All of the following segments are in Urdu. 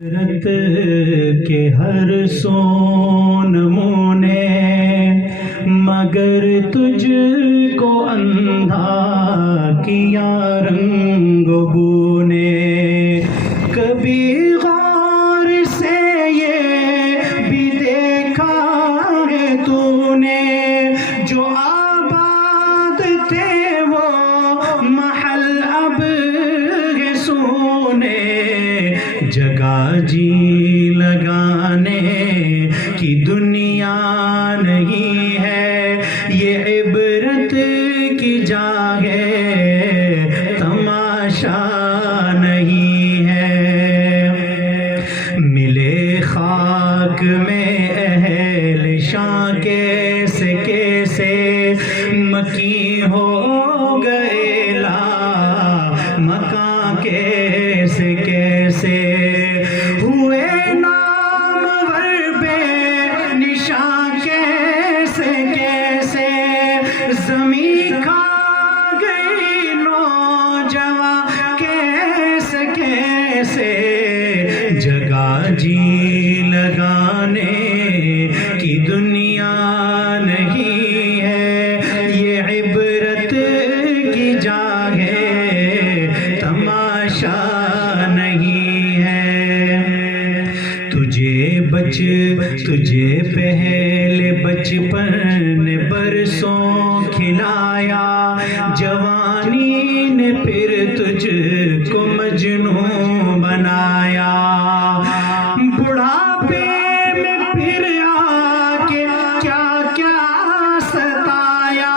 رت کے ہر سونمونے مگر تجھ کو اندھا کیا رنگ بو نے کبھی غور سے یہ بھی دیکھا ہے تو نے جو آباد تھے وہ محل اب ہے سونے جگہ جی لگانے کی دنیا نہیں ہے یہ عبرت کی جا ہے تماشا نہیں ہے ملے خاک میں اہل شاں کیسے کیسے مکی ہو گئے لا مکاں کیسے کیسے ہوئے نامور بے نشاں کیسے کیسے زمین کھا گئی نوجواں کیسے کیسے جگہ جی لگانے کی دنیا نہیں ہے یہ عبرت کی جا ہے تماشا نہیں ہے تجھے پہلے بچپن برسوں کھلایا جوانی نے پھر تجھ کو مجنوں بنایا بڑھاپے میں پھر آ کے کیا کیا ستایا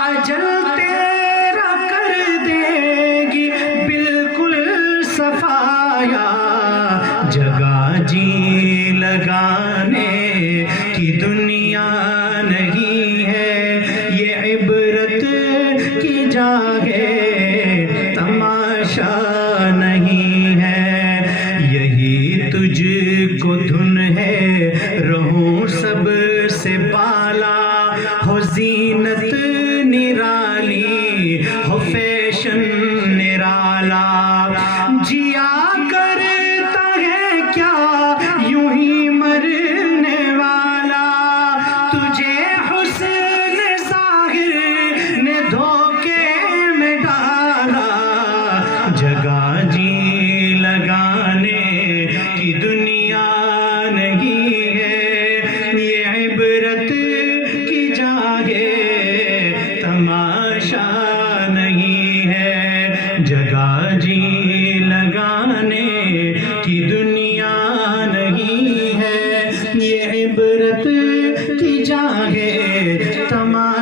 اجل تیرا کر دے گی بالکل صفایا جگہ جی لگانے کی دنیا نہیں ہے یہ عبرت کی جا ہے تماشا نہیں ہے یہی تجھ کو دھن ہے رہوں سب سے بالا ہو زینت نرالی ہو فیشن نرالا جیا کرتا ہے کیا یوں ہی مرنے والا تجھے حسن ظاہر نے دھوکے میں ڈالا جگہ جی لگانے کی دنیا نہیں ہے یہ عبرت کی جا ہے تماشا نہیں ہے جگہ جی لگانے کی دنیا نہیں ہے یہ عبرت کی جا ہے تماشا